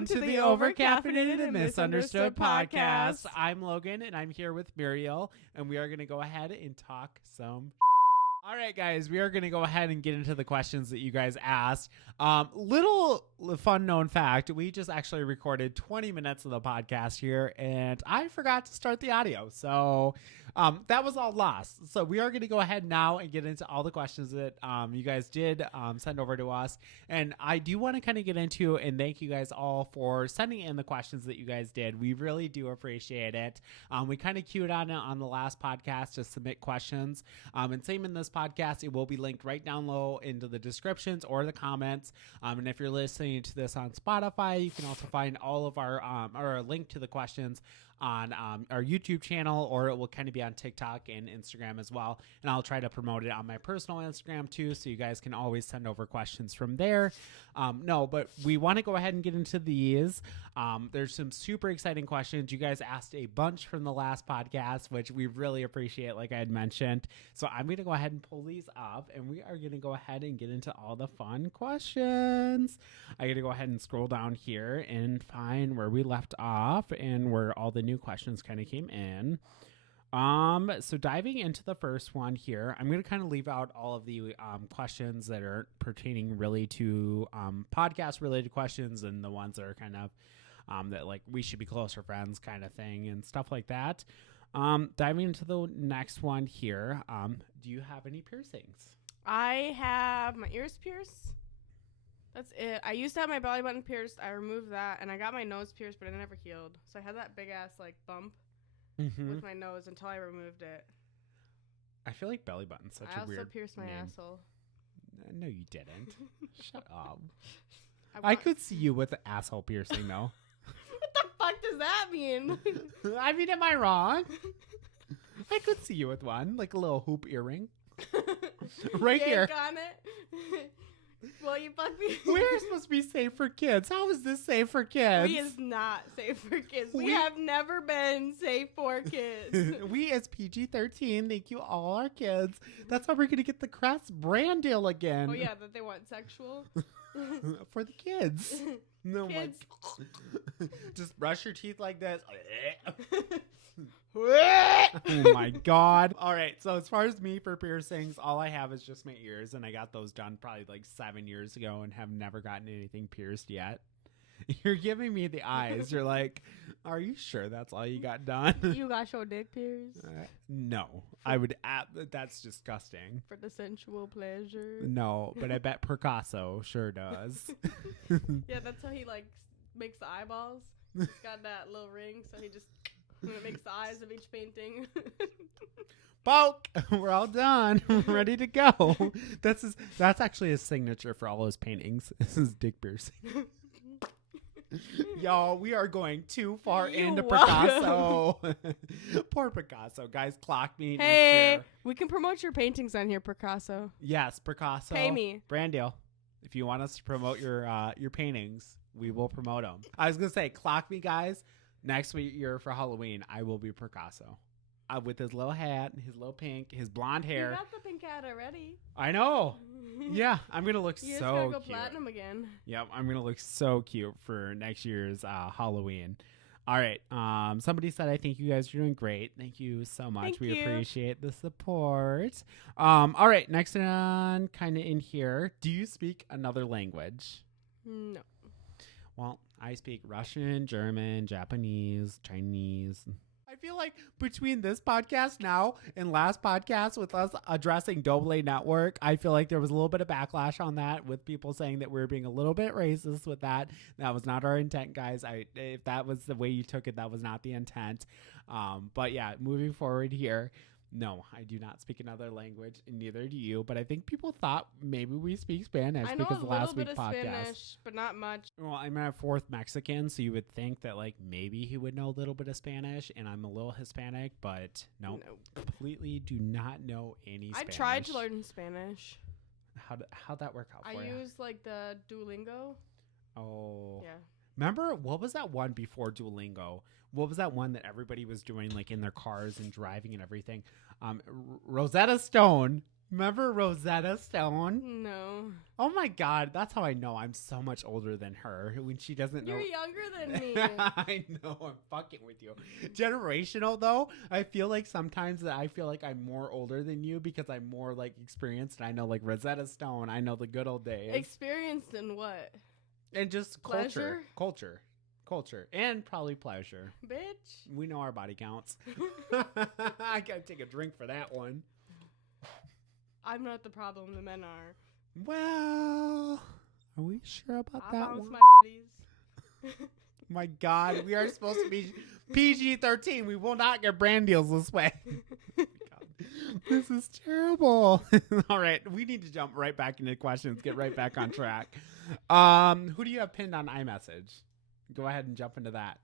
Welcome to the Overcaffeinated and Misunderstood podcast. I'm Logan, and I'm here with Muriel, and we are going to go ahead and talk some. All right, guys, we are going to go ahead and get into the questions that you guys asked. Little fun known fact, we just actually recorded 20 minutes of the podcast here, and I forgot to start the audio. So that was all lost. So we are going to go ahead now and get into all the questions that you guys did send over to us. And I do want to kind of get into and thank you guys all for sending in the questions that you guys did. We really do appreciate it. We kind of queued on it on the last podcast to submit questions. And same in this podcast, it will be linked right down low into the descriptions or the comments. And if you're listening to this on Spotify, you can also find all of our or a link to the questions on our YouTube channel, or it will kind of be on TikTok and Instagram as well. And I'll try to promote it on my personal Instagram too, so you guys can always send over questions from there. But we want to go ahead and get into these. There's some super exciting questions. You guys asked a bunch from the last podcast, which we really appreciate, like I had mentioned. So I'm going to go ahead and pull these up, and we are going to go ahead and get into all the fun questions. I got to go ahead and scroll down here and find where we left off and where all the new questions kind of came in. So diving into the first one here, I'm going to kind of leave out all of the questions that are pertaining really to podcast related questions and the ones that are kind of that like we should be closer friends kind of thing and stuff like that. Diving into the next one here, do you have any piercings? I have my ears pierced. That's it. I used to have my belly button pierced. I removed that, and I got my nose pierced, but it never healed. So I had that big ass like bump with my nose until I removed it. I feel like belly button's such a weird I also pierced my name. asshole. No, you didn't. Shut up. I could see you with an asshole piercing, though. What the fuck does that mean? I mean, am I wrong? I could see you with one, like a little hoop earring. Right here. On it. Well, you fuck me. We're supposed to be safe for kids. How is this safe for kids? We is not safe for kids. We have never been safe for kids. We as PG-13, thank you all our kids. That's how we're going to get the Crest brand deal again. Oh, yeah, that they want sexual? For the kids. No, kids. Just brush your teeth like this. Oh my god. All right, so as far as me for piercings, all I have is just my ears, and I got those done probably like 7 years ago and have never gotten anything pierced yet. You're giving me the eyes. You're like, are you sure that's all you got done? You got your dick pierced? No, I would. That's disgusting. For the sensual pleasure? No, but I bet Picasso sure does. Yeah, that's how he like makes the eyeballs. He's got that little ring, so he just makes the eyes of each painting. Poke! We're all done. We're ready to go. That's actually his signature for all his paintings. This is dick piercing. Y'all, we are going too far into Picasso. Poor Picasso. Guys, clock me next year. We can promote your paintings on here, Picasso. Yes, Picasso. Pay me. Brand deal. If you want us to promote your paintings, we will promote them. I was going to say, clock me, guys. Next year for Halloween, I will be Picasso. With his little hat, his little pink, his blonde hair. You got the pink hat already. I know. Yeah, I'm going to look so cute. You just gotta go platinum again. Yep, I'm going to look so cute for next year's Halloween. All right. Somebody said, I think you guys are doing great. Thank you so much. We appreciate the support. All right, next one kind of in here. Do you speak another language? No. Well, I speak Russian, German, Japanese, Chinese. I feel like between this podcast now and last podcast with us addressing Doble Network, I feel like there was a little bit of backlash on that with people saying that we were being a little bit racist with that. That was not our intent, guys. If that was the way you took it, that was not the intent. But yeah, moving forward here. No, I do not speak another language, and neither do you. But I think people thought maybe we speak Spanish because of last week's podcast. I know a little bit of Spanish, but not much. Well, I'm a fourth Mexican, so you would think that like maybe he would know a little bit of Spanish, and I'm a little Hispanic, but no. Completely do not know any Spanish. I tried to learn Spanish. How'd that work out for you? I used like the Duolingo. Oh. Yeah. Remember, what was that one before Duolingo? What was that one that everybody was doing like in their cars and driving and everything? Rosetta Stone Remember Rosetta Stone? No. Oh my God, that's how I know I'm so much older than her when she doesn't know. You're younger than me. I know, I'm fucking with you. Generational though, I feel like sometimes that I feel like I'm more older than you because I'm more like experienced and I know like Rosetta Stone. I know the good old days. Experienced in what? And just Pleasure? culture, and probably pleasure. Bitch. We know our body counts. I gotta take a drink for that one. I'm not the problem. The men are. Well, are we sure about I that bounce one? my titties. My God, we are supposed to be PG-13. We will not get brand deals this way. This is terrible. All right, we need to jump right back into questions. Get right back on track. Who do you have pinned on iMessage? Go ahead and jump into that.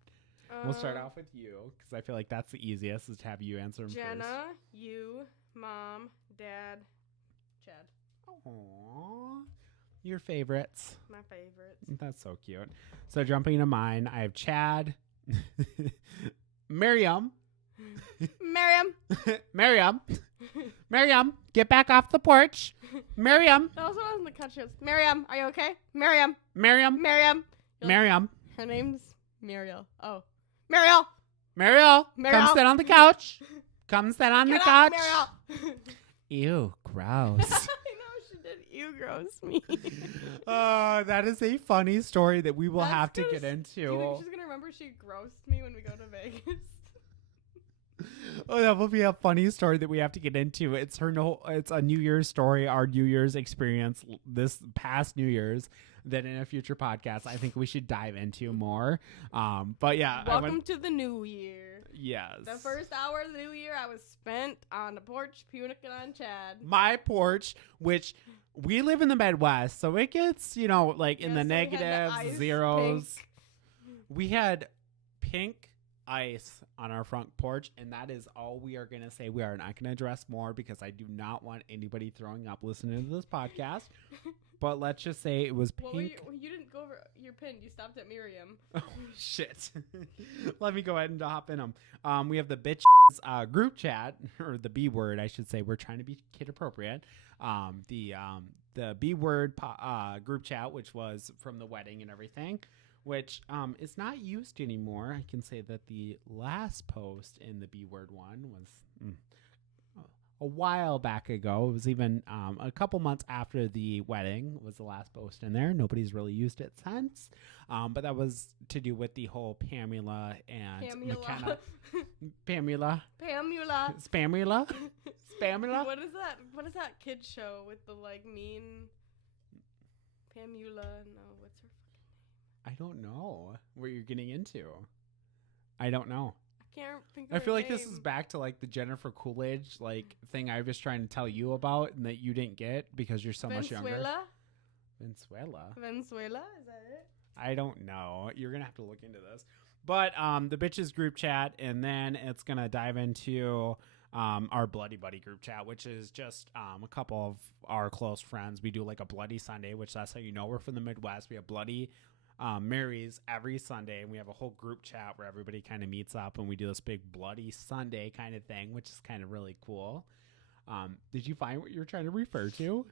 We'll start off with you because I feel like that's the easiest is to have you answer them Jenna, first. you, Mom, Dad, Chad. Aww. Your favorites. My favorites. That's so cute. So jumping into mine, I have Chad, Miriam, Miriam, get back off the porch. Miriam. That was when I was in the country. Miriam, are you okay? Miriam. Her name's Muriel. Oh. Muriel. Come sit on the couch. Come sit on the couch. Muriel. Ew, gross. I know she did. You gross me. That is a funny story that we will That's have to gonna get into. Do you think she's gonna remember she grossed me when we go to Vegas? Oh, that will be a funny story that we have to get into. It's a New Year's story, our New Year's experience this past New Year's that in a future podcast I think we should dive into more. But yeah. Welcome to the new year. Yes. The first hour of the new year I was spent on the porch puking on Chad. My porch, which we live in the Midwest, so it gets, like in the So negatives, we had the ice, zeros. pink. We had pink ice on our front porch, and that is all we are going to say. We are not going to address more because I do not want anybody throwing up listening to this podcast. But let's just say it was pink. You didn't go over your pin. You stopped at Miriam. Oh, shit. Let me go ahead and hop in them. We have the bitch group chat, or the B word, I should say. We're trying to be kid appropriate. The B word group chat, which was from the wedding and everything, which is not used anymore. I can say that the last post in the B word one was a while back ago. It was even a couple months after the wedding was the last post in there. Nobody's really used it since. But that was to do with the whole Pamela and McKenna. Pamela. Spamula. What is that? What is that kid show with the mean Pamela? No, what's her fucking name? I don't know what you're getting into. I don't know. I can't think of I feel her like name. this is back to the Jennifer Coolidge thing I was trying to tell you about and that you didn't get because you're so much younger. Venezuela? Is that it? I don't know. You're going to have to look into this. But the bitches group chat, and then it's going to dive into our Bloody Buddy group chat, which is just a couple of our close friends. We do a Bloody Sunday, which that's how you know we're from the Midwest. We have Bloody Marys every Sunday, and we have a whole group chat where everybody kind of meets up, and we do this big Bloody Sunday kind of thing, which is kind of really cool. Did you find what you were trying to refer to?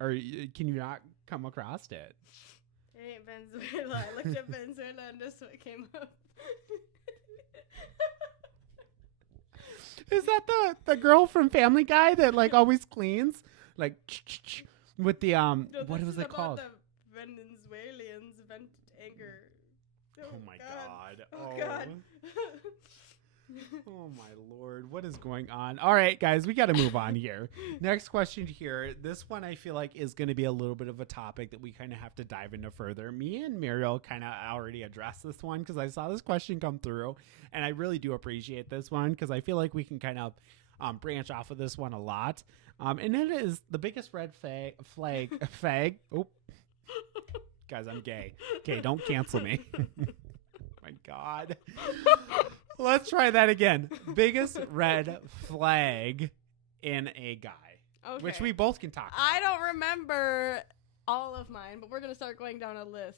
Or can you not come across it? It ain't Venezuela. I looked at Venezuela and this what came up. Is that the girl from Family Guy that always cleans? With the No, what this was is it called? about the Venezuelans vent anger. Oh my god. Oh god. Oh my lord, what is going on? All right, guys, we got to move on here. Next question here. This one I feel like is going to be a little bit of a topic that we kind of have to dive into further. Me and Muriel kind of already addressed this one because I saw this question come through, and I really do appreciate this one because I feel like we can kind of branch off of this one a lot. And it is the biggest red flag. Oh, guys, I'm gay. Okay, don't cancel me. My God. Let's try that again. Biggest red flag in a guy. Okay. Which we both can talk about. I don't remember all of mine, but we're going to start going down a list.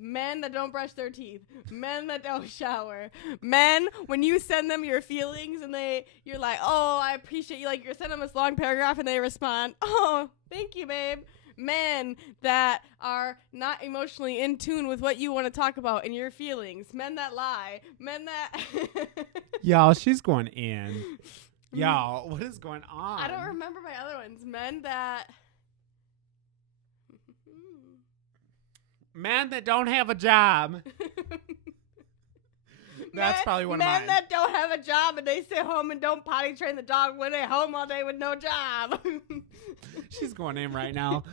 Men that don't brush their teeth. Men that don't shower. Men, when you send them your feelings and you're like, oh, I appreciate you. Like, you're sending them this long paragraph and they respond, oh, thank you, babe. Men that are not emotionally in tune with what you want to talk about and your feelings. Men that lie. Men that... Y'all, she's going in. Y'all, what is going on? I don't remember my other ones. Men that... Men that don't have a job. That's probably one of mine. Men that don't have a job and they sit home and don't potty train the dog when they're home all day with no job. She's going in right now.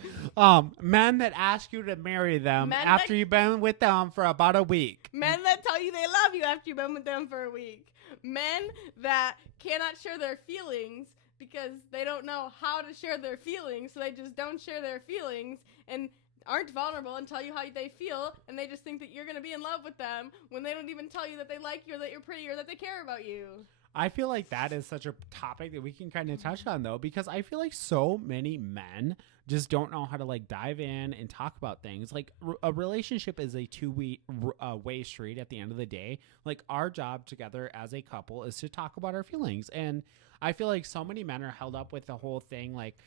Men that ask you to marry them after you've been with them for about a week. Men that tell you they love you after you've been with them for a week. Men that cannot share their feelings because they don't know how to share their feelings, so they just don't share their feelings and aren't vulnerable and tell you how they feel, and they just think that you're going to be in love with them when they don't even tell you that they like you or that you're pretty or that they care about you. I feel like that is such a topic that we can kind of touch on, though, because I feel like so many men just don't know how to, like, dive in and talk about things. Like, a relationship is a two-way street at the end of the day. Like, our job together as a couple is to talk about our feelings. And I feel like so many men are held up with the whole thing, like,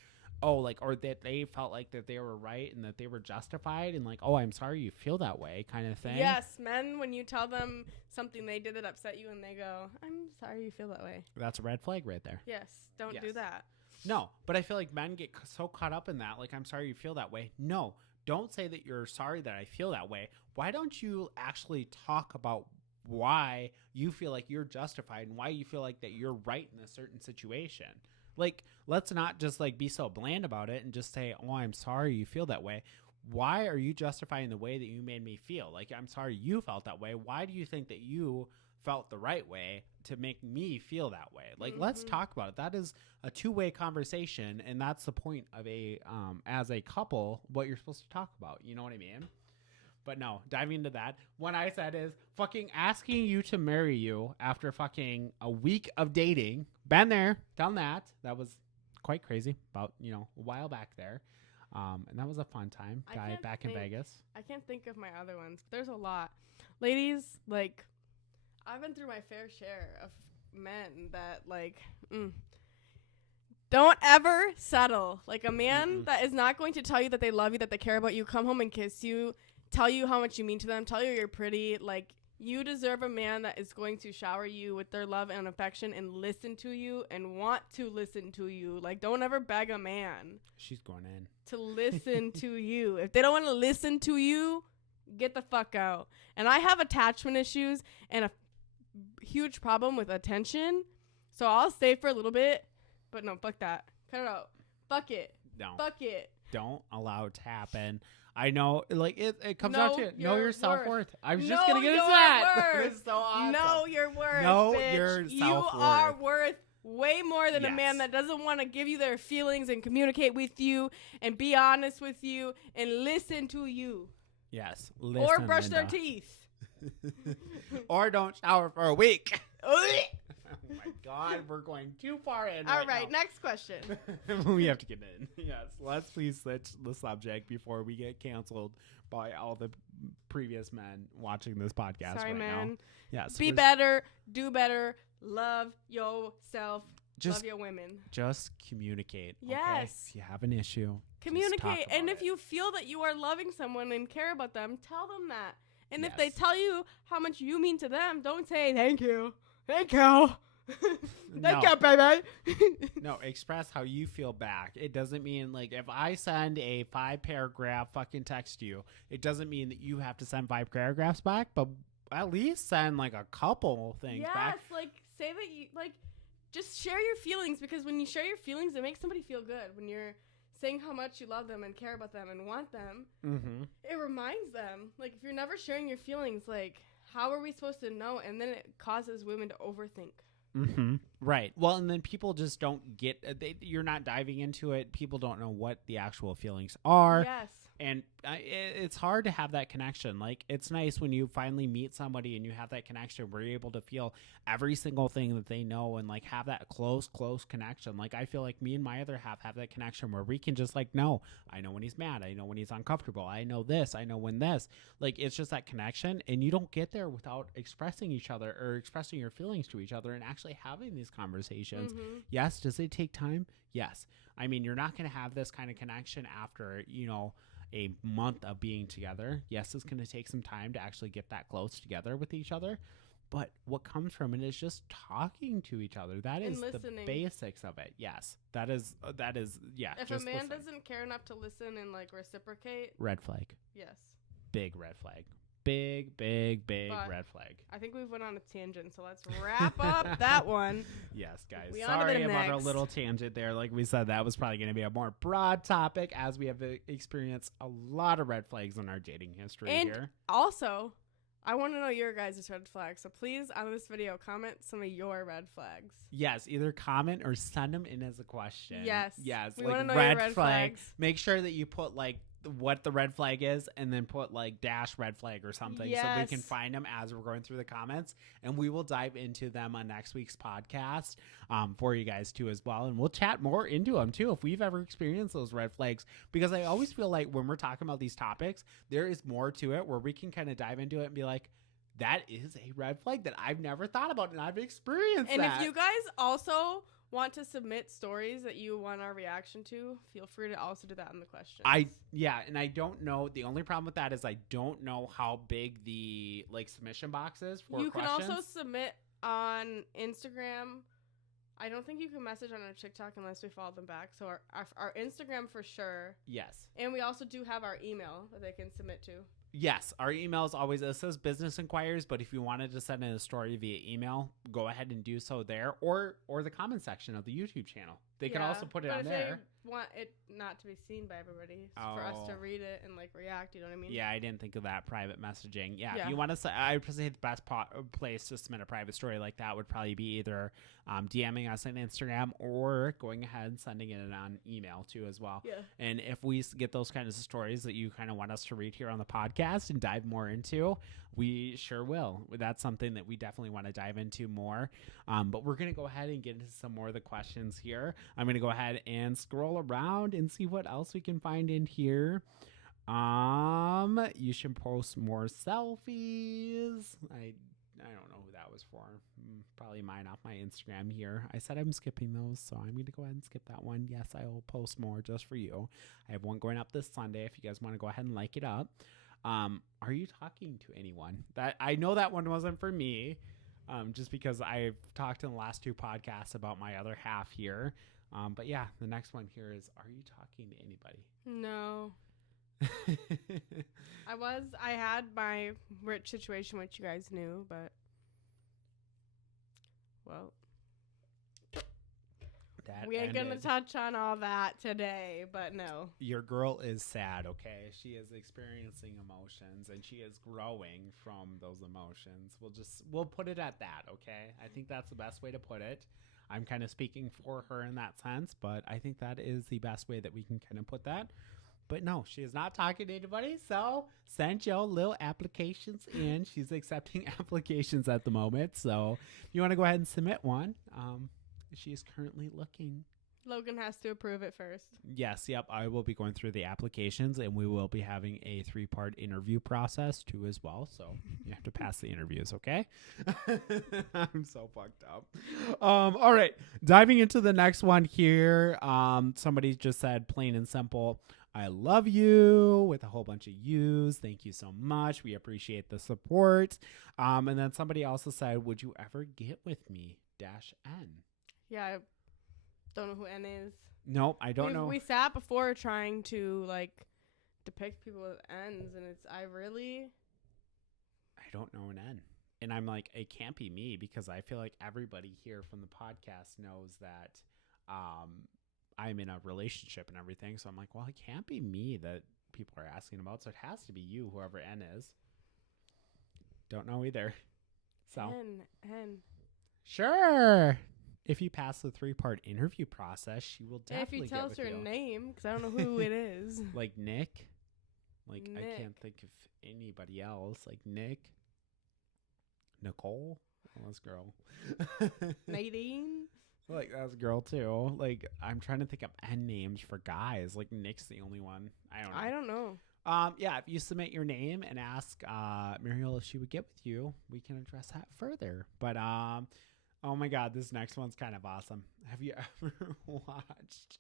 oh, like, or that they felt like that they were right and that they were justified and like, oh, I'm sorry you feel that way kind of thing. Yes, men, when you tell them something they did that upset you and they go, I'm sorry you feel that way. That's a red flag right there. Yes, don't do that. No, but I feel like men get so caught up in that, like, I'm sorry you feel that way. No, don't say that you're sorry that I feel that way. Why don't you actually talk about why you feel like you're justified and why you feel like that you're right in a certain situation? Like, let's not just, like, be so bland about it and just say, oh, I'm sorry you feel that way. Why are you justifying the way that you made me feel? Like, I'm sorry you felt that way. Why do you think that you felt the right way to make me feel that way? Like, let's talk about it. That is a two-way conversation, and that's the point of as a couple, what you're supposed to talk about. You know what I mean? But no, diving into that, what I said is fucking asking you to marry you after fucking a week of dating. Been there, done that. That was quite crazy about, a while back there. And that was a fun time. Guy back in Vegas. I can't think of my other ones. There's a lot. Ladies, like, I've been through my fair share of men that, like, don't ever settle. Like, a man that is not going to tell you that they love you, that they care about you, come home and kiss you, tell you how much you mean to them, tell you you're pretty. Like, you deserve a man that is going to shower you with their love and affection and listen to you and want to listen to you. Like, don't ever beg a man. She's going in. To listen to you. If they don't want to listen to you, get the fuck out. And I have attachment issues and a huge problem with attention. So I'll stay for a little bit. But no, fuck that. Cut it out. Fuck it. No. Fuck it. Don't allow it to happen. I know, like, it comes out to know your self-worth. I was just going to get into that. That was so awesome. Know your worth, Know bitch. your self-worth. You are worth way more than a man that doesn't want to give you their feelings and communicate with you and be honest with you and listen to you. Yes. Listen, or brush Linda. their teeth. Or don't shower for a week. Oh my God, we're going too far in. All right, next question. We have to get in. Yes, let's please switch the subject before we get canceled by all the previous men watching this podcast. Sorry, right man. Now. Yes, be better, do better, love yourself, love your women. Just communicate. Yes. Okay? If you have an issue, communicate. And if you feel that you are loving someone and care about them, tell them that. And if they tell you how much you mean to them, don't say thank you. Thank you. Thank you, baby. No, express how you feel back. It doesn't mean, like, if I send a 5-paragraph fucking text to you, it doesn't mean that you have to send 5 paragraphs back, but at least send, like, a couple things back. Yes, like, say that you, like, just share your feelings, because when you share your feelings, it makes somebody feel good. When you're saying how much you love them and care about them and want them, it reminds them. Like, if you're never sharing your feelings, like, how are we supposed to know? And then it causes women to overthink. Right. Well, and then people just don't get, you're not diving into it. People don't know what the actual feelings are. Yes. And it's hard to have that connection. Like, it's nice when you finally meet somebody and you have that connection where you're able to feel every single thing that they know and like have that close connection. Like, I feel like me and my other half have that connection where we can just like, no, I know when he's mad. I know when he's uncomfortable. I know this. I know when this. Like, it's just that connection. And you don't get there without expressing each other or expressing your feelings to each other and actually having these conversations. Mm-hmm. Yes. Does it take time? Yes. I mean, you're not going to have this kind of connection after, a month of being together. Yes, it's going to take some time to actually get that close together with each other. But what comes from it is just talking to each other. That is the basics of it. Yes, that is, yeah. If a man doesn't care enough to listen and like reciprocate, red flag. Yes. Big red flag. Big But red flag. I think we've went on a tangent, so let's wrap up that one. Yes, guys. We on to Sorry the about our next. little tangent there. Like we said, that was probably going to be a more broad topic as we have experienced a lot of red flags in our dating history And here. also, I want to know your guys' red flags. So please, on this video, comment some of your red flags. Yes, either comment or send them in as a question. Yes. Yes. We like wanna know your red flag. flags. Make sure that you put like what the red flag is and then put like dash red flag or something so we Yes. can find them as we're going through the comments, and we will dive into them on next week's podcast for you guys too as well, and we'll chat more into them too if we've ever experienced those red flags, because I always feel like when we're talking about these topics there is more to it where we can kind of dive into it and be like, that is a red flag that I've never thought about and I've experienced And that. if you guys also want to submit stories that you want our reaction to, feel free to also do that in the questions. And I don't know. The only problem with that is I don't know how big the like submission box is for You questions. can also submit on Instagram. I don't think you can message on our TikTok unless we follow them back. So our Instagram for sure. Yes. And we also do have our email that they can submit to. Yes, our email is always, it says business inquiries, but if you wanted to send in a story via email, go ahead and do so there, or the comment section of the YouTube channel. They can also put it on there. They want it not to be seen by everybody, for us to read it and like react. You know what I mean? Yeah, I didn't think of that, private messaging. Yeah, Yeah. if you want to, I would say the best place to submit a private story like that would probably be either DMing us on Instagram or going ahead and sending it on email too as well. Yeah. And if we get those kinds of stories that you kind of want us to read here on the podcast and dive more into, we sure will. That's something that we definitely want to dive into more. But we're going to go ahead and get into some more of the questions here. I'm going to go ahead and scroll around and see what else we can find in here. You should post more selfies. I don't know who that was for. Probably mine off my Instagram here. I said I'm skipping those, so I'm going to go ahead and skip that one. Yes, I will post more just for you. I have one going up this Sunday if you guys want to go ahead and like it up. Are you talking to anyone? That I know that one wasn't for me, just because I've talked in the last two podcasts about my other half here. But yeah, the next one here is, are you talking to anybody? No. I had my rich situation, which you guys knew, but well, we ain't gonna touch on all that today, but no. Your girl is sad, okay? She is experiencing emotions and she is growing from those emotions. We'll put it at that, okay? I think that's the best way to put it. I'm kind of speaking for her in that sense, but I think that is the best way that we can kind of put that. But no, she is not talking to anybody, so send your little applications in. She's accepting applications at the moment, so if you want to go ahead and submit one, she is currently looking. Logan has to approve it first. Yes, yep. I will be going through the applications, and we will be having a 3-part interview process too as well. So you have to pass the interviews, okay? I'm so fucked up. All right, diving into the next one here. Somebody just said, plain and simple, I love you, with a whole bunch of yous. Thank you so much. We appreciate the support. And then somebody also said, would you ever get with me? -N. Yeah, I don't know who N is. Nope, I don't know. We sat before trying to like depict people with N's, and I don't know an N. And I'm like, it can't be me, because I feel like everybody here from the podcast knows that I'm in a relationship and everything. So I'm like, well, it can't be me that people are asking about. So it has to be you, whoever N is. Don't know either. So N. Sure. If you pass the 3-part interview process, she will definitely if you tell us get with her you. name, because I don't know who it is. Like Nick? Like, Nick. I can't think of anybody else. Like, Nick. Nicole? Well, that's girl. Nadine. Like, that's a girl, too. Like, I'm trying to think of N names for guys. Like, Nick's the only one. I don't know. Yeah, if you submit your name and ask Muriel if she would get with you, we can address that further. But, oh my God, this next one's kind of awesome. Have you ever watched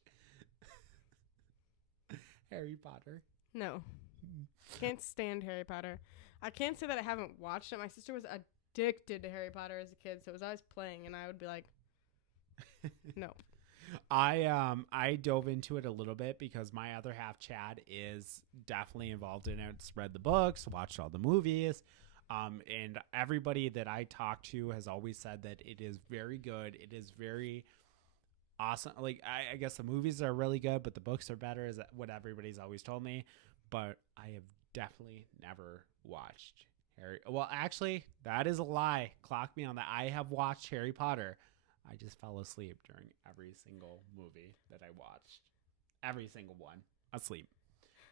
Harry Potter? No. Can't stand Harry Potter. I can't say that I haven't watched it. My sister was addicted to Harry Potter as a kid, so it was always playing, and I would be like, no. I dove into it a little bit because my other half, Chad, is definitely involved in it. It's read the books, watched all the movies. And everybody that I talk to has always said that it is very good. It is very awesome. Like, I guess the movies are really good, but the books are better, is what everybody's always told me. But I have definitely never watched Harry. Well, actually, that is a lie. Clock me on that. I have watched Harry Potter. I just fell asleep during every single movie that I watched. Every single one. Asleep.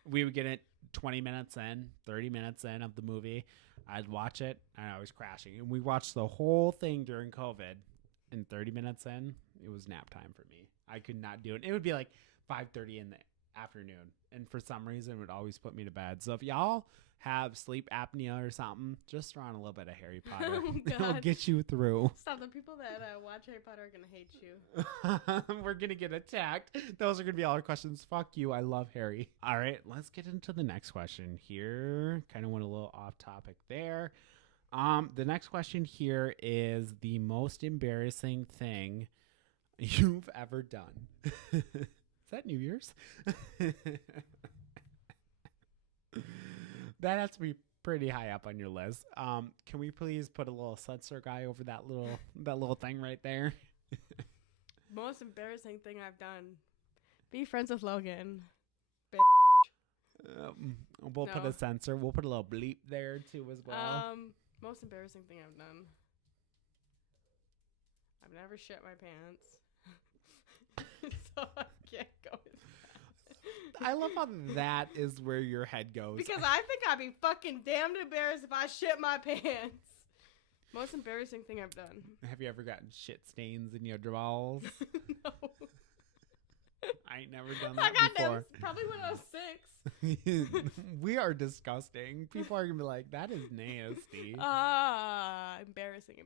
We would get it 20 minutes in, 30 minutes in of the movie. I'd watch it, and I was crashing. And we watched the whole thing during COVID. And 30 minutes in, it was nap time for me. I could not do it. It would be like 5:30 in the afternoon. And for some reason, it would always put me to bed. So if y'all have sleep apnea or something, just throw on a little bit of Harry Potter. Oh, It'll God. get you through. Stop. The people that watch Harry Potter are going to hate you. We're going to get attacked. Those are going to be all our questions. Fuck you. I love Harry. All right, let's get into the next question here. Kind of went a little off topic there. The next question here is the most embarrassing thing you've ever done. Is that New Year's? That has to be pretty high up on your list. Can we please put a little censor guy over that little thing right there? Most embarrassing thing I've done. Be friends with Logan. We'll put a censor. We'll put a little bleep there too as well. Most embarrassing thing I've done. I've never shit my pants. So I can't go with that. I love how that is where your head goes. Because I think I'd be fucking damned embarrassed if I shit my pants. Most embarrassing thing I've done. Have you ever gotten shit stains in your drawers? No. I ain't never done that I got before. them probably when I was 6. We are disgusting. People are gonna be like, "That is nasty." Embarrassing.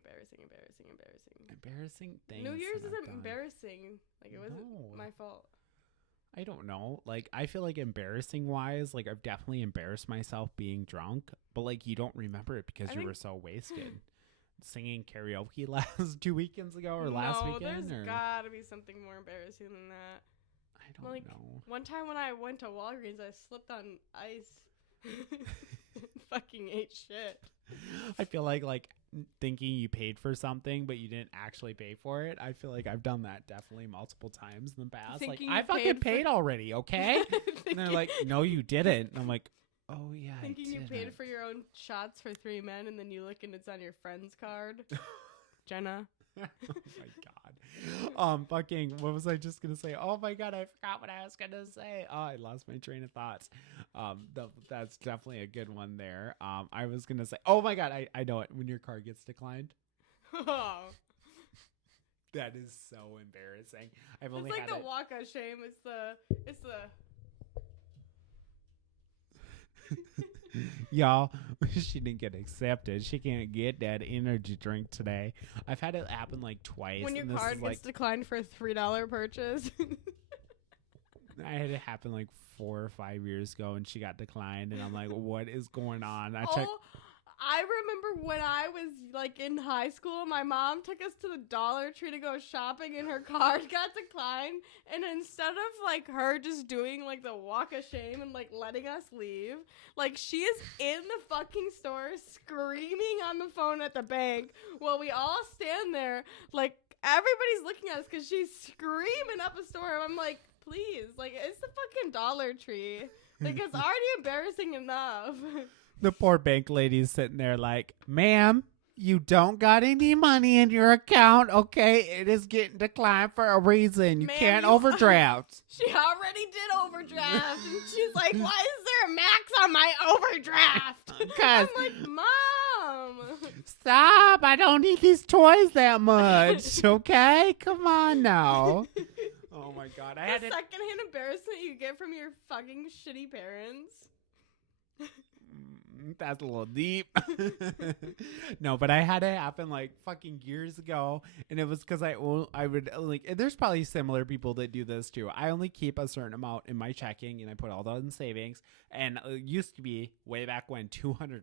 Embarrassing things. New Year's that I've isn't done. embarrassing. Like, it wasn't No. my fault. I don't know. Like, I feel like embarrassing wise, like I've definitely embarrassed myself being drunk, but like you don't remember it because you were so wasted. Singing karaoke last 2 weekends ago or last weekend. There's gotta be something more embarrassing than that. I don't know. One time when I went to Walgreens, I slipped on ice. Fucking ate shit. I feel like thinking you paid for something, but you didn't actually pay for it. I feel like I've done that definitely multiple times in the past. Thinking like, I you fucking paid paid already, okay? And they're like, no, you didn't. And I'm like, oh, yeah, Thinking I you didn't. paid for your own shots for 3 men, and then you look and it's on your friend's card. Jenna. Oh my God. Fucking, what was I just gonna say? Oh my God, I forgot what I was gonna say. Oh, I lost my train of thoughts. That's definitely a good one there. I was gonna say, oh my God, I know it. When your card gets declined. Oh. That is so embarrassing. I've It's only like had the it. walk of shame. It's the Y'all, she didn't get accepted. She can't get that energy drink today. I've had it happen like twice. when your and this card is gets declined for a $3 purchase. I had it happen like 4 or 5 years ago, and she got declined, and I'm like, what is going on? I remember when I was like in high school, my mom took us to the Dollar Tree to go shopping, and her card got declined. And instead of like her just doing like the walk of shame and like letting us leave, like she is in the fucking store screaming on the phone at the bank while we all stand there. Like everybody's looking at us because she's screaming up a store. And I'm like, please, like it's the fucking Dollar Tree. Like it's already embarrassing enough. The poor bank lady's sitting there like, ma'am, You don't got any money in your account, okay? It is getting declined for a reason. You Ma'am, can't you- overdraft. She already did overdraft, and she's like, "Why is there a max on my overdraft?" I'm like, "Mom, Stop! I don't need these toys that much, okay? Come on now. Oh my god, I had the it. secondhand embarrassment you get from your fucking shitty parents." That's a little deep. No, but I had it happen like fucking years ago, and it was because I would like. There's probably similar people that do this too. I only keep a certain amount in my checking, and I put all that in savings. And it used to be way back when $200,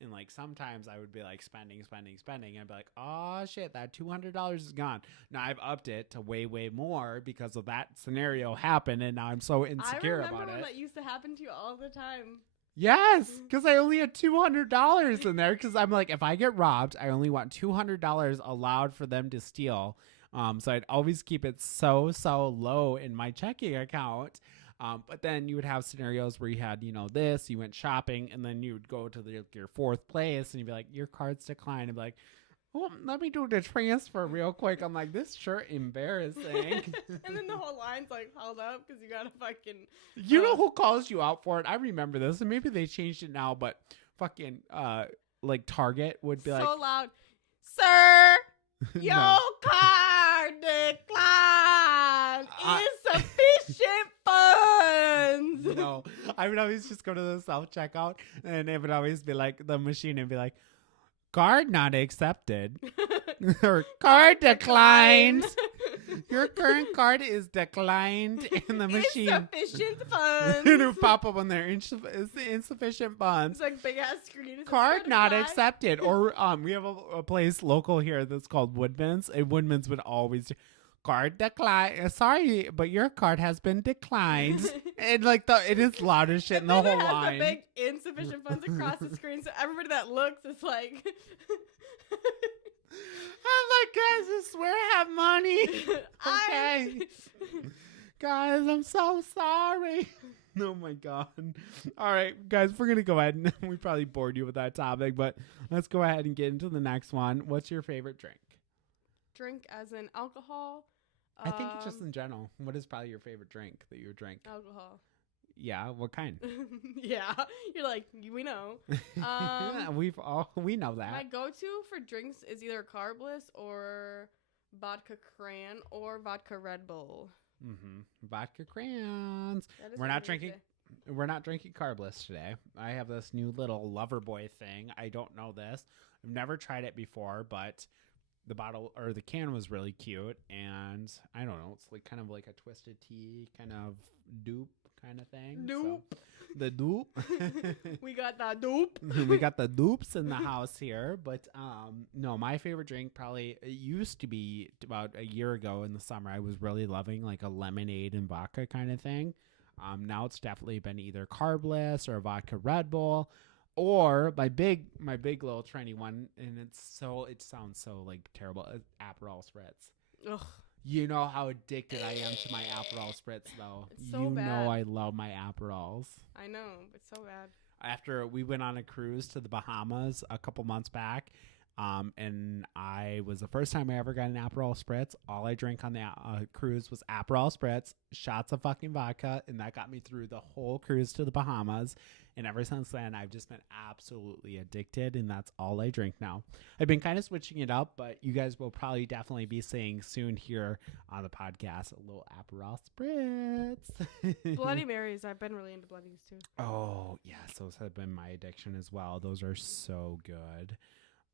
and like sometimes I would be like spending, and I'd be like, oh shit, that $200 is gone. Now I've upped it to way more because of that scenario happened, and now I'm so insecure about it. I remember when that used to happen to you all the time. Yes, because I only had $200 in there. Because I'm like, if I get robbed, I only want $200 allowed for them to steal. So I'd always keep it so low in my checking account. But then you would have scenarios where you had, this, you went shopping, and then you would go to your fourth place, and you'd be like, your card's declined. And be like, well, let me do the transfer real quick. I'm like, this sure embarrassing. And then the whole line's like held up because you got to fucking. You know who calls you out for it? I remember this, and maybe they changed it now, but fucking like Target would be like, so loud, sir, your No. card declined. Insufficient funds. No, I would always just go to the self checkout, and it would always be like the machine and be like, card not accepted or card declined. Your current card is declined in the machine. Insufficient funds. It would pop up on there. Insufficient funds. It's like big ass screen. Card not accepted. Or we have a place local here that's called Woodman's, and Woodman's would always do, card declined. Sorry, but your card has been declined. And like it is loud as shit in the whole it has line. The big insufficient funds across the screen, so everybody that looks is like. I'm like, guys, I swear I have money. Okay. Guys, I'm so sorry. Oh my god. All right, guys, we're going to go ahead and we probably bored you with that topic, but let's go ahead and get into the next one. What's your favorite drink? Drink as in alcohol? I think it's just in general. What is probably your favorite drink that you drink? Alcohol. Yeah, what kind? Yeah, you're like, we know. We know that. My go-to for drinks is either Carbless or vodka cran or vodka Red Bull. Vodka crayons. We're not drinking Carbless today. I have this new little lover boy thing. I don't know this. I've never tried it before, but the bottle or the can was really cute, and I don't know. It's like kind of like a twisted tea kind of dupe kind of thing. Dupe. So, the dupe. We got the dupe. We got the dupes in the house here, but no, my favorite drink probably it used to be about a year ago in the summer. I was really loving like a lemonade and vodka kind of thing. Now it's definitely been either Carbless or a vodka Red Bull. Or my big little trendy one, and it sounds so like terrible. Aperol Spritz. Ugh. You know how addicted I am to my Aperol Spritz, though. It's so you bad. know I love my Aperols. I know, it's so bad. After we went on a cruise to the Bahamas a couple months back, and I was the first time I ever got an Aperol Spritz. All I drank on the cruise was Aperol Spritz, shots of fucking vodka, and that got me through the whole cruise to the Bahamas. And ever since then, I've just been absolutely addicted, and that's all I drink now. I've been kind of switching it up, but you guys will probably definitely be seeing soon here on the podcast a little Aperol Spritz. Bloody Marys. I've been really into Bloodies, too. Oh, yes. Those have been my addiction as well. Those are so good.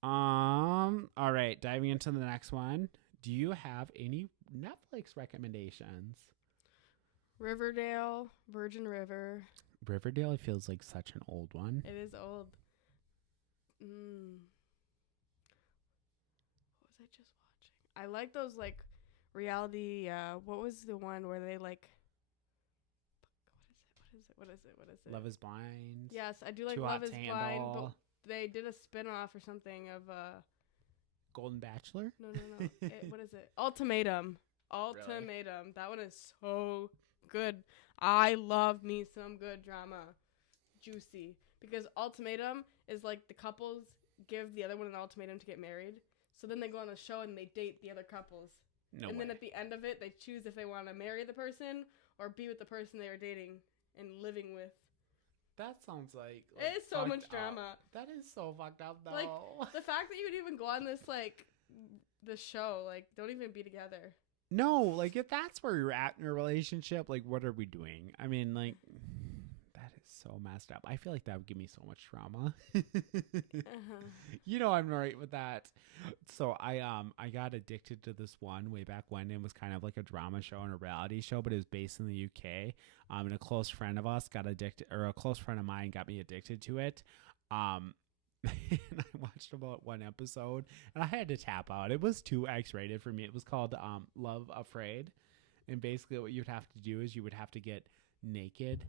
All right. Diving into the next one. Do you have any Netflix recommendations? Riverdale, Virgin River. Riverdale feels like such an old one. It is old. What was I just watching? I like those like reality. What was the one where they like? What is it? Love is Blind. Yes, I do like Too Love Hot is to Blind, Handle. but they did a spin-off or something of Golden Bachelor? No. What is it? Ultimatum. Ultimatum. That one is so good. I love me some good drama. Juicy. Because Ultimatum is like the couples give the other one an ultimatum to get married. So then they go on the show and they date the other couples. No and way. then at the end of it, they choose if they want to marry the person or be with the person they were dating and living with. That sounds like it is so much drama. That is so fucked up, though. Like, the fact that you would even go on this, like, the show, like, don't even be together. No, like, if that's where you're at in a relationship, like, what are we doing? I mean, like, that is so messed up. I feel like that would give me so much trauma. You know I'm right with that. So I got addicted to this one way back when. It was kind of like a drama show and a reality show, but it was based in the UK. And a close friend of us got addicted, or a close friend of mine got me addicted to it. And I watched about one episode and I had to tap out. It was too X-rated for me. It was called Love Afraid. And basically what you'd have to do is you would have to get naked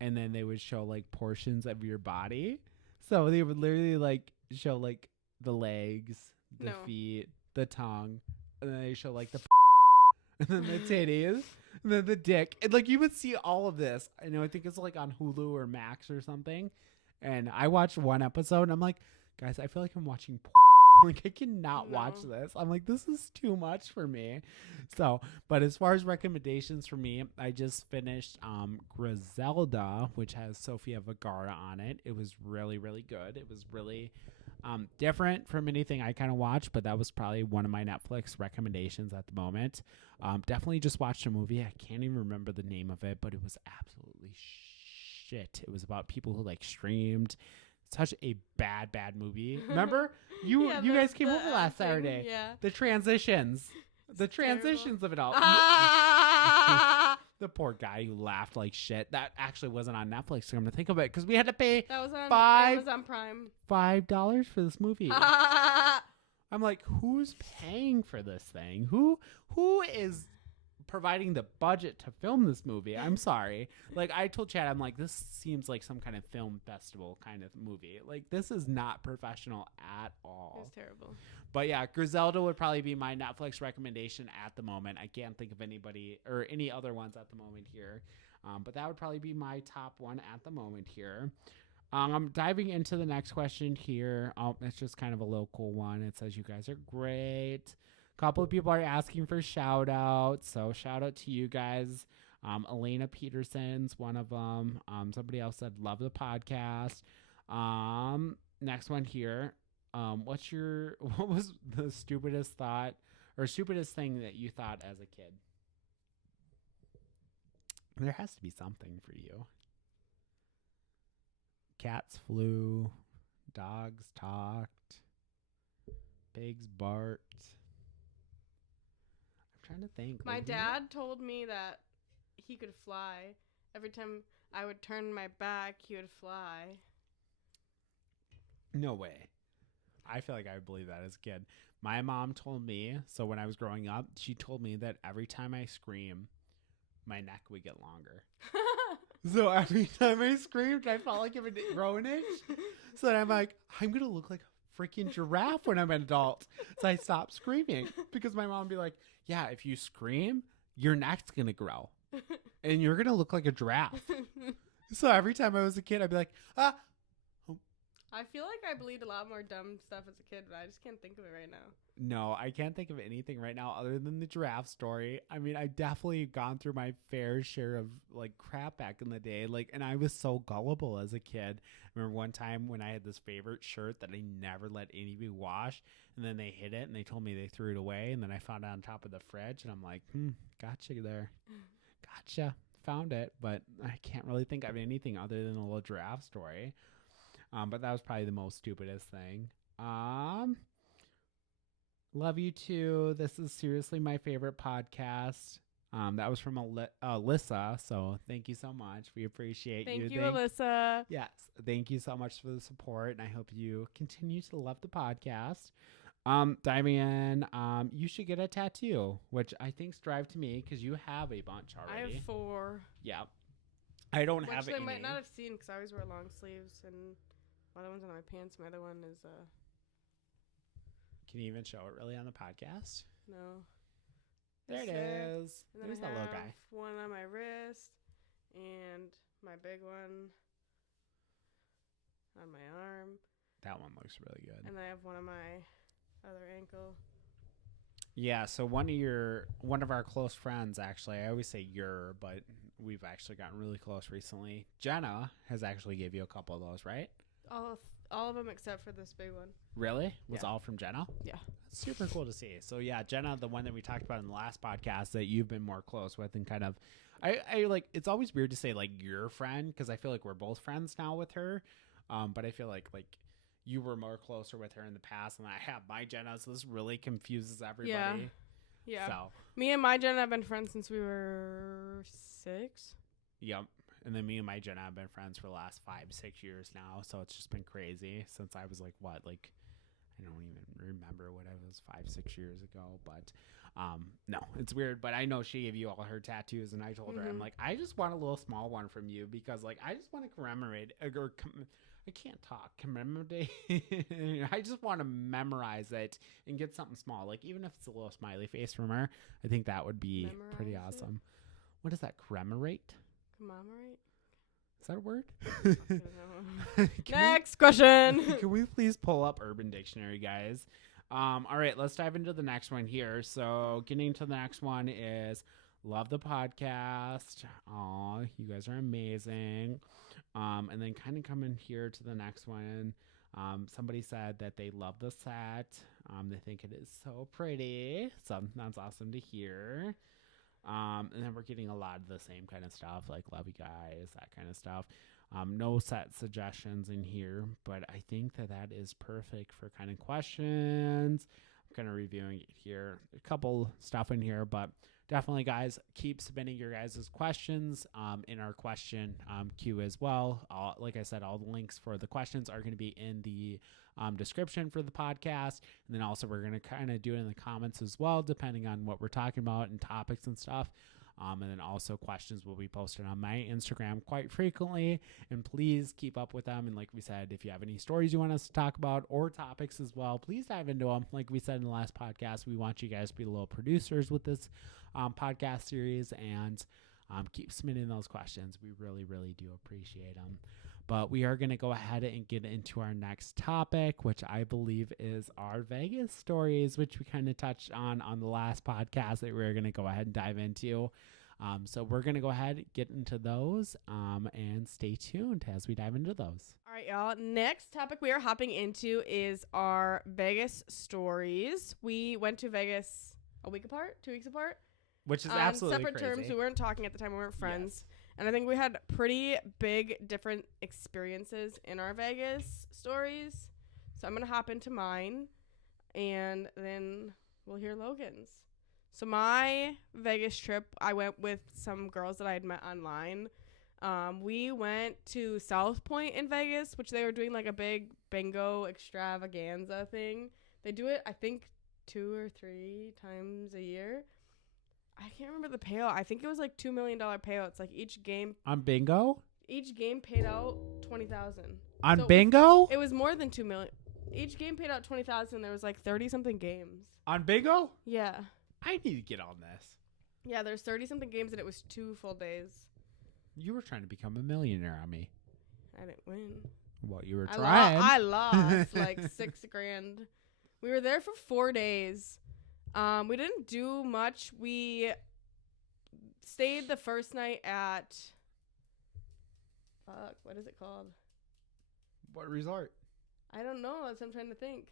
and then they would show like portions of your body. So they would literally like show like the legs, the feet, the tongue, and then they show like the and then the titties, and then the dick. And like you would see all of this. I know, I think it's like on Hulu or Max or something. And I watched one episode and I'm like, guys, I feel like I'm watching porn. Like I cannot watch this. I'm like, this is too much for me. So, but as far as recommendations for me, I just finished Griselda, which has Sofia Vergara on it. It was really, really good. It was really different from anything I kind of watched, but that was probably one of my Netflix recommendations at the moment. Definitely just watched a movie. I can't even remember the name of it, but it was absolutely shit. It was about people who like streamed. Such a bad movie. Remember? You guys came over last Saturday. Yeah. The transitions. The transitions of it all. The poor guy who laughed like shit. That actually wasn't on Netflix, so I'm going to think of it, because we had to pay that was on Amazon Prime. $5 for this movie. I'm like, who's paying for this thing? Who is providing the budget to film this movie? I'm sorry. Like I told Chad, I'm like, this seems like some kind of film festival kind of movie. Like this is not professional at all. It's terrible. But yeah, Griselda would probably be my Netflix recommendation at the moment. I can't think of anybody or any other ones at the moment here. But that would probably be my top one at the moment here. I'm diving into the next question here. It's just kind of a little cool one. It says, you guys are great. Couple of people are asking for shout outs, so shout out to you guys. Elena Peterson's one of them. Somebody else said love the podcast. Next one here. What was the stupidest thought or stupidest thing that you thought as a kid? There has to be something for you. Cats flew, dogs talked, pigs barked. Trying to think. My dad told me that he could fly. Every time I would turn my back, he would fly. No way. I feel like I would believe that as a kid. My mom told me, so when I was growing up, she told me that every time I scream, my neck would get longer. So every time I screamed, I felt like it would grow an inch. So then I'm like, I'm going to look like a freaking giraffe when I'm an adult. So I stopped screaming because my mom would be like, yeah, if you scream, your neck's going to grow and you're going to look like a giraffe. So every time I was a kid, I'd be like, ah. I feel like I believed a lot more dumb stuff as a kid, but I just can't think of it right now. No, I can't think of anything right now other than the giraffe story. I mean, I've definitely gone through my fair share of like crap back in the day. Like, and I was so gullible as a kid. I remember one time when I had this favorite shirt that I never let anybody wash, and then they hid it and they told me they threw it away, and then I found it on top of the fridge, and I'm like, gotcha there. Gotcha. Found it, but I can't really think of anything other than a little giraffe story. But that was probably the most stupidest thing. Love you too. This is seriously my favorite podcast. That was from Alyssa. So thank you so much. We appreciate you. Thank you, Alyssa. Yes. Thank you so much for the support. And I hope you continue to love the podcast. Diving in, you should get a tattoo, which I think strive to me because you have a bunch already. I have 4. Yeah. I don't have which any. they might not have seen because I always wear long sleeves, and one of the one's on my pants. My other one is Can you even show it really on the podcast? No. There it is. And then There's that little guy. One on my wrist and my big one on my arm. That one looks really good. And then I have one on my other ankle. Yeah, so one of our close friends, actually, I always say but we've actually gotten really close recently. Jenna has actually gave you a couple of those, right? All of them except for this big one. Really? Was Yeah. all from Jenna? Yeah. That's super cool to see. So yeah, Jenna, the one that we talked about in the last podcast that you've been more close with, and kind of, I like, it's always weird to say like your friend, because I feel like we're both friends now with her. But I feel like you were more closer with her in the past than I have my Jenna, so this really confuses everybody. Yeah. So Me and my Jenna have been friends since we were 6. yep. And then me and my Jenna have been friends for the last 5-6 years now. So it's just been crazy since I was I don't even remember what I was 5-6 years ago. But no, it's weird. But I know she gave you all her tattoos, and I told her, I'm like, I just want a little small one from you because I just want to commemorate I can't talk. Commemorate. I just want to memorize it and get something small. Even if it's a little smiley face from her, I think that would be pretty awesome. What is that? Commemorate? Commemorate? Is that a word? Next question. Can we please pull up Urban Dictionary, guys? All right, let's dive into the next one here. So getting to the next one is love the podcast. Aw, you guys are amazing. And then kind of coming here to the next one. Somebody said that they love the set. They think it is so pretty. So that's awesome to hear. And then we're getting a lot of the same kind of stuff, like love you guys, that kind of stuff. No set suggestions in here, but I think that is perfect for kind of questions. I'm kind of reviewing it here. A couple stuff in here, but definitely, guys, keep submitting your guys' questions in our question queue as well. Like I said, all the links for the questions are going to be in the description for the podcast. And then also we're going to kind of do it in the comments as well, depending on what we're talking about and topics and stuff. And then also questions will be posted on my Instagram quite frequently. And please keep up with them. And like we said, if you have any stories you want us to talk about or topics as well, please dive into them. Like we said in the last podcast, we want you guys to be the little producers with this podcast series, and keep submitting those questions. We really, really do appreciate them. But we are going to go ahead and get into our next topic, which I believe is our Vegas stories, which we kind of touched on the last podcast that we're going to go ahead and dive into. So we're going to go ahead and get into those and stay tuned as we dive into those. All right, y'all. Next topic we are hopping into is our Vegas stories. We went to Vegas a week apart, 2 weeks apart. Which is absolutely separate crazy. terms. We weren't talking at the time. We weren't friends. Yes. And I think we had pretty big different experiences in our Vegas stories. So I'm going to hop into mine, and then we'll hear Logan's. So my Vegas trip, I went with some girls that I had met online. We went to South Point in Vegas, which they were doing a big bingo extravaganza thing. They do it, I think, 2 or 3 times a year. I can't remember the payout. I think it was $2 million payouts. Each game on bingo. Each game paid out $20,000 on bingo. It was more than $2 million. Each game paid out $20,000. There was 30 something games on bingo. Yeah, I need to get on this. Yeah, there's 30 something games, and it was 2 full days. You were trying to become a millionaire on me. I didn't win. Well, you were trying. I lost $6,000. We were there for 4 days. We didn't do much. We stayed the first night at what is it called? What resort? I don't know. That's what I'm trying to think.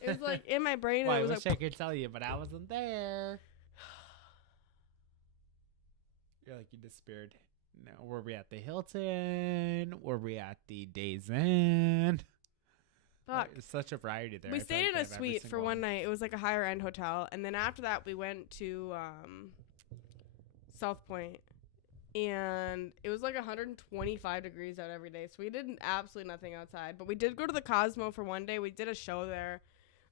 It was in my brain. Well, and it I was wish I could tell you, but I wasn't there. You're you disappeared. No, were we at the Hilton? Were we at the Days Inn? Fuck. It's such a variety there. We stayed in a suite for one night. It was a higher end hotel. And then after that, we went to South Point. And it was 125 degrees out every day. So we did absolutely nothing outside. But we did go to the Cosmo for one day. We did a show there.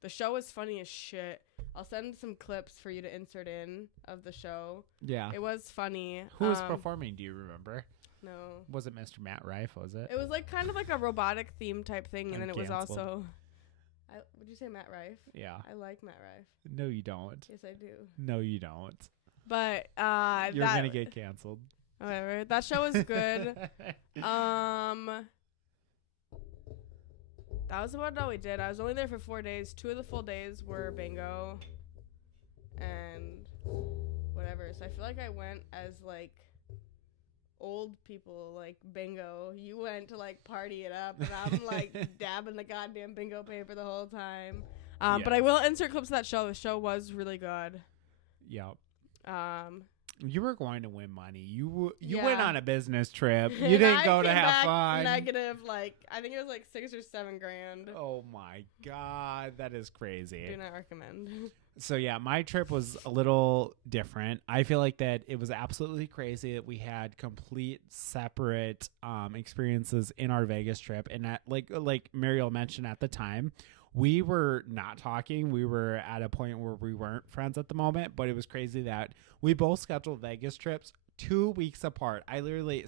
The show was funny as shit. I'll send some clips for you to insert in of the show. Yeah. It was funny. Who was performing? Do you remember? No. Was it Mr. Matt Rife? Was it? It was kind of a robotic theme type thing. And then it was canceled. also... would you say Matt Rife? Yeah. I like Matt Rife. No, you don't. Yes, I do. No, you don't. But you're going to get canceled. Whatever. That show was good. that was about all we did. I was only there for 4 days. 2 of the full days were bingo and whatever. So I feel like I went as like old people, like bingo. You went to like party it up, and I'm like dabbing the goddamn bingo paper the whole time. But I will insert clips of that show. The show was really good. Yep. You were going to win money. You went on a business trip. You And didn't I go to came have back fun. Negative, like I think it was like $6 or $7 grand. Oh my God, that is crazy. Do not recommend. So yeah, my trip was a little different. I feel like that it was absolutely crazy that we had complete separate experiences in our Vegas trip, and that like Mariel mentioned at the time, we were not talking. We were at a point where we weren't friends at the moment, but it was crazy that we both scheduled Vegas trips 2 weeks apart. I literally,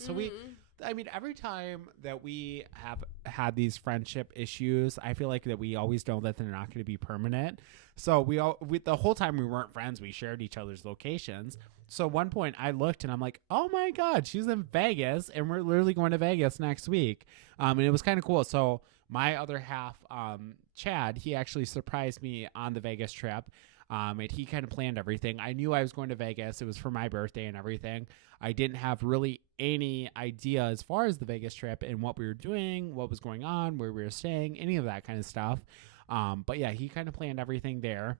every time that we have had these friendship issues, I feel like that we always know that they're not going to be permanent. So we the whole time we weren't friends, we shared each other's locations. So at one point I looked and I'm like, oh my God, she's in Vegas, and we're literally going to Vegas next week. And it was kind of cool. So my other half, Chad, he actually surprised me on the Vegas trip. And he kind of planned everything. I knew I was going to Vegas. It was for my birthday and everything. I didn't have really any idea as far as the Vegas trip and what we were doing, what was going on, where we were staying, any of that kind of stuff. But yeah, he kind of planned everything there.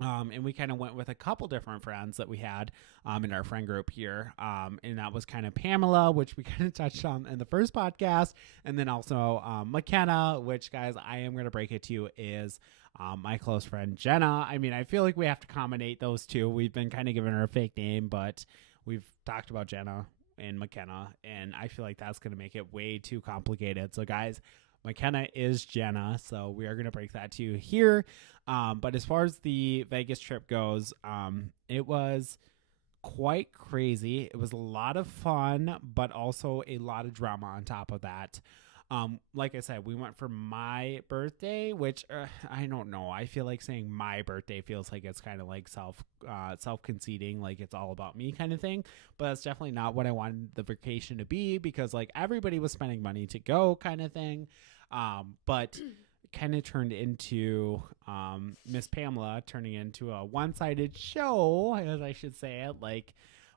And we kind of went with a couple different friends that we had in our friend group here. And that was kind of Pamela, which we kind of touched on in the first podcast. And then also McKenna, which, guys, I am going to break it to you, is my close friend Jenna. I mean, I feel like we have to accommodate those two. We've been kind of giving her a fake name, but we've talked about Jenna and McKenna, and I feel like that's going to make it way too complicated. So, guys, McKenna is Jenna, so we are going to break that to you here. But as far as the Vegas trip goes, it was quite crazy. It was a lot of fun, but also a lot of drama on top of that. Like I said, we went for my birthday, which I don't know. I feel like saying my birthday feels like it's kind of like self-conceiting, like it's all about me kind of thing. But that's definitely not what I wanted the vacation to be, because like everybody was spending money to go kind of thing. But kind of turned into Miss Pamela turning into a one-sided show, as I should say it. Like,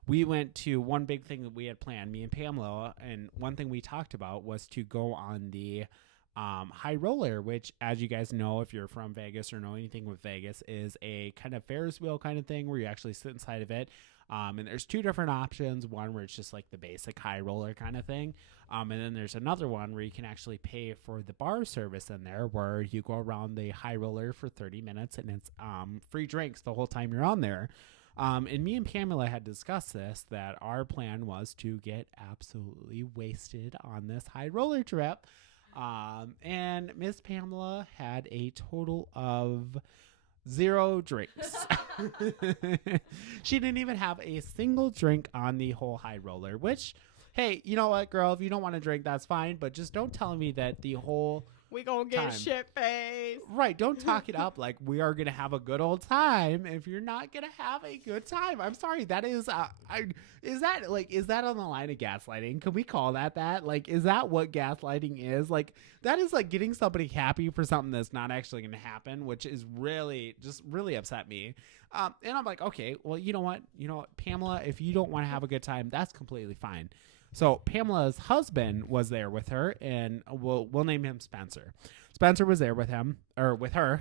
we went to one big thing that we had planned, me and Pamela, and one thing we talked about was to go on the high roller, which, as you guys know, if you're from Vegas or know anything with Vegas, is a kind of Ferris wheel kind of thing where you actually sit inside of it. And there's two different options. One where it's just like the basic high roller kind of thing. And then there's another one where you can actually pay for the bar service in there, where you go around the high roller for 30 minutes and it's free drinks the whole time you're on there. And me and Pamela had discussed this, that our plan was to get absolutely wasted on this high roller trip. And Miss Pamela had a total of 0 drinks. She didn't even have a single drink on the whole high roller, which, hey, you know what, girl, if you don't want to drink, that's fine. But just don't tell me that the whole We gonna get shit-faced. Right, don't talk it up like we are gonna have a good old time if you're not gonna have a good time. I'm sorry, that is is that on the line of gaslighting? Can we call that? Like, is that what gaslighting is? Like, that is like getting somebody happy for something that's not actually gonna happen, which is really upset me. And I'm like, okay, well, you know what, Pamela, if you don't want to have a good time, that's completely fine. So Pamela's husband was there with her, and we'll name him Spencer. Spencer was there with him, or with her.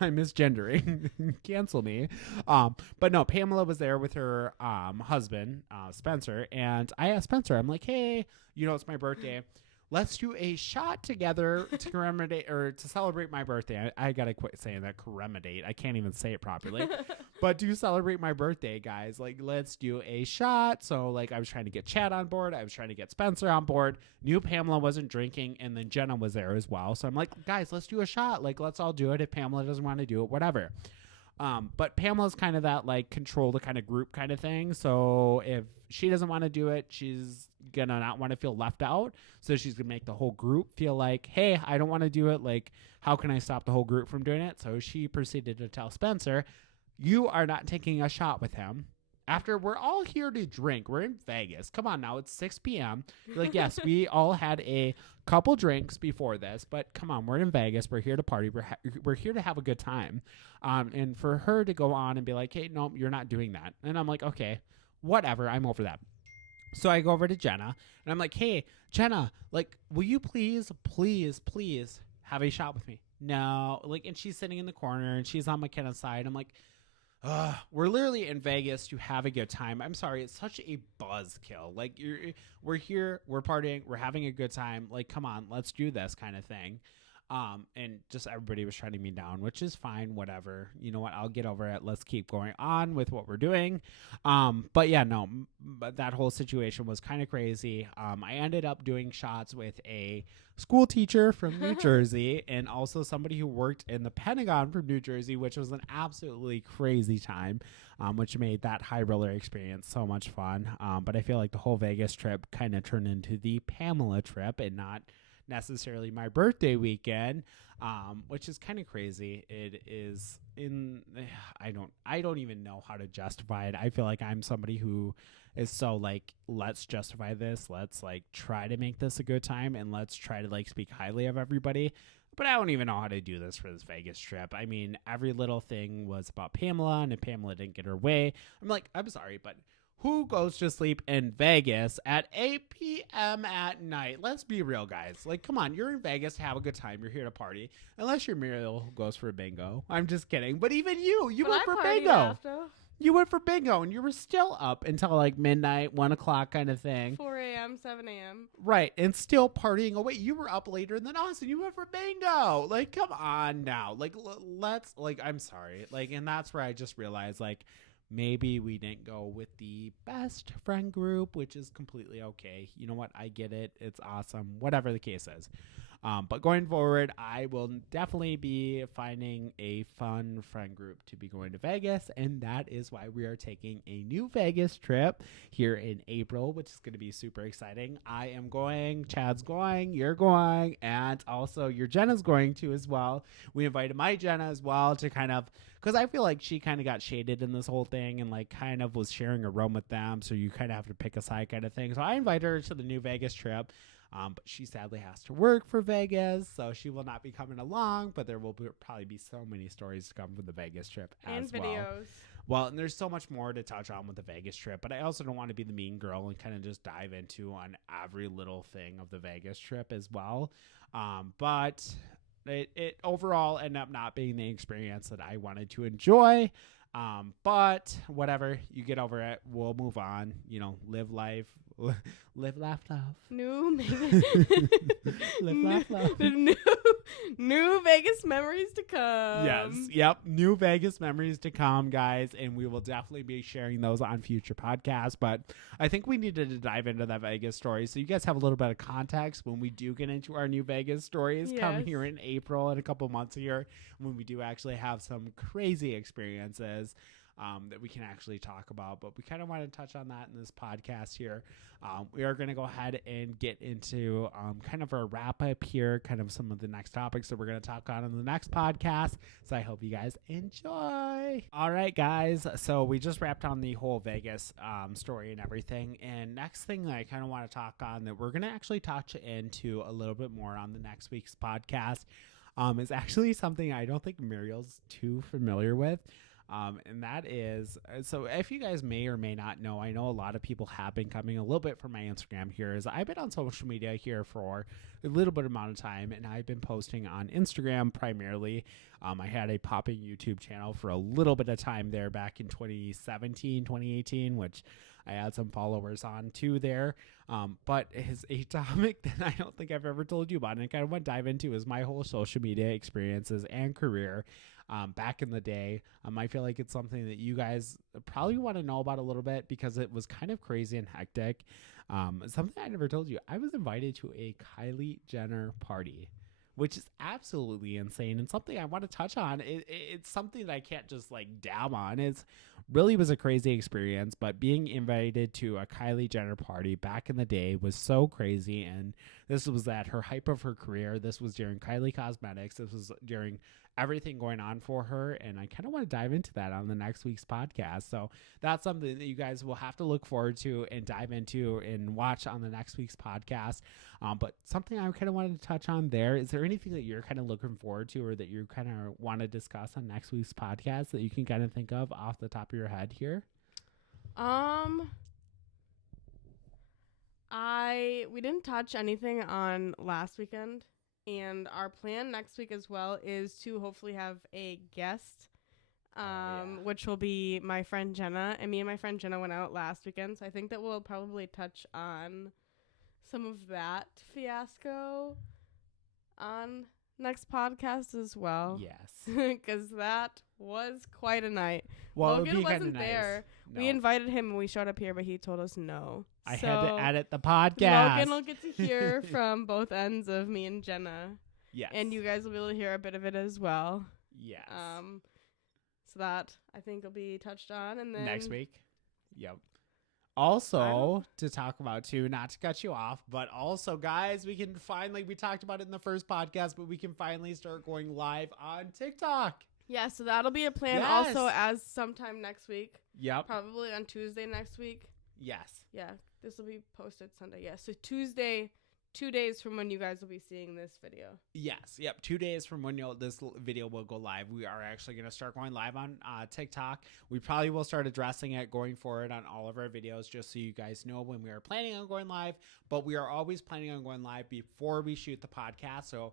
I'm misgendering. Cancel me. But no, Pamela was there with her husband, Spencer. And I asked Spencer, I'm like, hey, it's my birthday. Let's do a shot together to commemorate or to celebrate my birthday. I gotta quit saying that, commemorate. I can't even say it properly. But to celebrate my birthday, guys, like, let's do a shot. So, like, I was trying to get Chad on board. I was trying to get Spencer on board. Knew Pamela wasn't drinking, and then Jenna was there as well. So I'm like, guys, let's do a shot. Like, let's all do it. If Pamela doesn't want to do it, whatever. But Pamela's kind of that, like, control the kind of group kind of thing. So if she doesn't want to do it, she's gonna not want to feel left out. So she's gonna make the whole group feel like, hey, I don't want to do it. Like, how can I stop the whole group from doing it? So she proceeded to tell Spencer, you are not taking a shot with him After we're all here to drink. We're in Vegas. Come on now. It's 6 p.m. You're like, yes, we all had a couple drinks before this, but come on. We're in Vegas. We're here to party. We're here to have a good time. And for her to go on and be like, hey, no, you're not doing that. And I'm like, okay, whatever. I'm over that. So I go over to Jenna and I'm like, hey, Jenna, like, will you please have a shot with me? No. Like, and she's sitting in the corner and she's on McKenna's side. I'm like, we're literally in Vegas to have a good time. I'm sorry. It's such a buzzkill. Like, we're here, we're partying, we're having a good time. Like, come on, let's do this kind of thing. And just everybody was shutting me down, which is fine, whatever. You know what? I'll get over it. Let's keep going on with what we're doing. But yeah, no, but that whole situation was kind of crazy. I ended up doing shots with a school teacher from New Jersey and also somebody who worked in the Pentagon from New Jersey, which was an absolutely crazy time, which made that high roller experience so much fun. But I feel like the whole Vegas trip kind of turned into the Pamela trip and not necessarily my birthday weekend, which is kind of crazy. It is I don't even know how to justify it. I feel like I'm somebody who is so like, let's justify this. Let's like try to make this a good time and let's try to like speak highly of everybody. But I don't even know how to do this for this Vegas trip. I mean, every little thing was about Pamela, and if Pamela didn't get her way, I'm like, I'm sorry, but who goes to sleep in Vegas at 8 p.m. at night? Let's be real, guys. Like, come on. You're in Vegas to have a good time. You're here to party. Unless you're Muriel who goes for bingo. I'm just kidding. But even you went for bingo. After. You went for bingo, and you were still up until like midnight, 1 o'clock kind of thing. 4 a.m., 7 a.m. Right, and still partying away. You were up later than us, and you went for bingo. Like, come on now. Like, let's, like, I'm sorry. Like, and that's where I just realized, like, maybe we didn't go with the best friend group, which is completely okay. You know what? I get it. It's awesome. Whatever the case is. But going forward, I will definitely be finding a fun friend group to be going to Vegas. And that is why we are taking a new Vegas trip here in April, which is going to be super exciting. I am going, Chad's going, you're going, and also your Jenna's going to as well. We invited my Jenna as well to kind of, because I feel like she kind of got shaded in this whole thing and like kind of was sharing a room with them. So you kind of have to pick a side kind of thing. So I invited her to the new Vegas trip. But she sadly has to work for Vegas, so she will not be coming along. But there will probably be so many stories to come from the Vegas trip and as videos. Well, and there's so much more to touch on with the Vegas trip. But I also don't want to be the mean girl and kind of just dive into on every little thing of the Vegas trip as well. But it overall ended up not being the experience that I wanted to enjoy. But whatever, you get over it. We'll move on. You know, live life. Live, laugh, love. Live, laugh, love. New Vegas memories to come. Yes. Yep. New Vegas memories to come, guys. And we will definitely be sharing those on future podcasts. But I think we needed to dive into that Vegas story. So you guys have a little bit of context when we do get into our new Vegas stories come here in April in a couple months here, when we do actually have some crazy experiences that we can actually talk about. But we kind of want to touch on that in this podcast here. We are going to go ahead and get into kind of a wrap up here, kind of some of the next topics that we're going to talk on in the next podcast. So I hope you guys enjoy. All right, guys. So we just wrapped on the whole Vegas story and everything. And next thing that I kind of want to talk on that we're going to actually touch into a little bit more on the next week's podcast is actually something I don't think Muriel's too familiar with. And that is, so if you guys may or may not know, I know a lot of people have been coming a little bit from my Instagram here, is I've been on social media here for a little bit amount of time, and I've been posting on Instagram primarily. I had a popping YouTube channel for a little bit of time there back in 2017, 2018, which I had some followers on too there. But is a topic that I don't think I've ever told you about, and I kind of want to dive into, is my whole social media experiences and career. Back in the day, I feel like it's something that you guys probably want to know about a little bit because it was kind of crazy and hectic. Something I never told you, I was invited to a Kylie Jenner party, which is absolutely insane and something I want to touch on. It's something that I can't just like dab on. It's really was a crazy experience, but being invited to a Kylie Jenner party back in the day was so crazy. And this was at her hype of her career. This was during Kylie Cosmetics. This was during everything going on for her. And I kind of want to dive into that on the next week's podcast. So that's something that you guys will have to look forward to and dive into and watch on the next week's podcast. But something I kind of wanted to touch on there, is there anything that you're kind of looking forward to or that you kind of want to discuss on next week's podcast that you can kind of think of off the top of your head here? We didn't touch anything on last weekend, and our plan next week as well is to hopefully have a guest, which will be my friend Jenna. And me and my friend Jenna went out last weekend, so I think that we'll probably touch on some of that fiasco on next podcast as well. Yes. Because that was quite a night. Well, Logan wasn't there. No. We invited him and we showed up here, but he told us no. I had to edit the podcast. Logan will get to hear from both ends of me and Jenna. Yes. And you guys will be able to hear a bit of it as well. Yes. So that I think will be touched on, and then next week. Yep. Also, to talk about too, not to cut you off, but also, guys, we can finally, we talked about it in the first podcast, but we can finally start going live on TikTok. Yeah, so that'll be a plan. Yes. Also, as sometime next week. Yep. Probably on Tuesday next week. Yes. Yeah, this will be posted Sunday. Yeah, so Tuesday, 2 days from when you guys will be seeing this video. Yes. Yep. 2 days from when this video will go live, we are actually going to start going live on TikTok. We probably will start addressing it going forward on all of our videos, just so you guys know when we are planning on going live. But we are always planning on going live before we shoot the podcast. So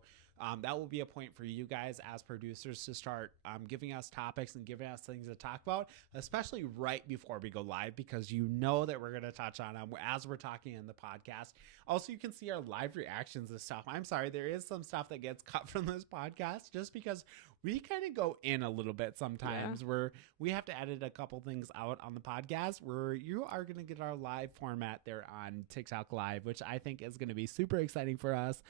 that will be a point for you guys as producers to start giving us topics and giving us things to talk about, especially right before we go live, because you know that we're going to touch on them as we're talking in the podcast. Also, you can see our live reactions and stuff. I'm sorry, there is some stuff that gets cut from this podcast just because we kind of go in a little bit sometimes where we have to edit a couple things out on the podcast, where you are going to get our live format there on TikTok Live, which I think is going to be super exciting for us.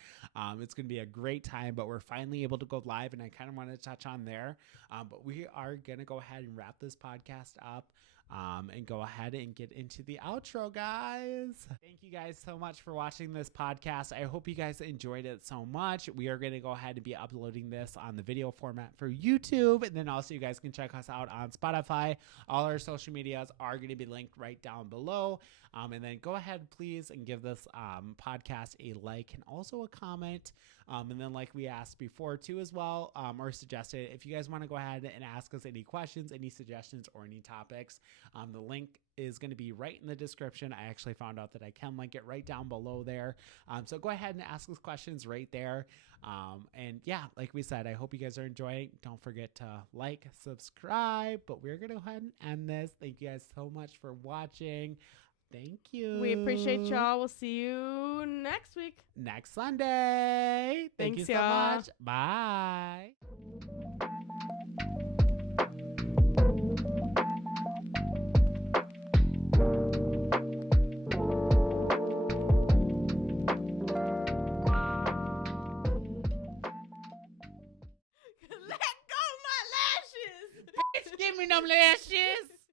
It's going to be a great time, but we're finally able to go live, and I kind of want to touch on there. But we are going to go ahead and wrap this podcast up. And go ahead and get into the outro, guys. Thank you guys so much for watching this podcast. I hope you guys enjoyed it so much. We are going to go ahead and be uploading this on the video format for YouTube. And then also you guys can check us out on Spotify. All our social medias are going to be linked right down below. And then go ahead, please, and give this podcast a like and also a comment. And then like we asked before too as well, or suggested, if you guys want to go ahead and ask us any questions, any suggestions, or any topics, the link is going to be right in the description. I actually found out that I can link it right down below there. So go ahead and ask us questions right there. And yeah, like we said, I hope you guys are enjoying. Don't forget to like, subscribe, but we're going to go ahead and end this. Thank you guys so much for watching. Thank you. We appreciate y'all. We'll see you next week. Next Sunday. Thank you so y'all. much. Bye. Let go of my lashes. Give me them lashes.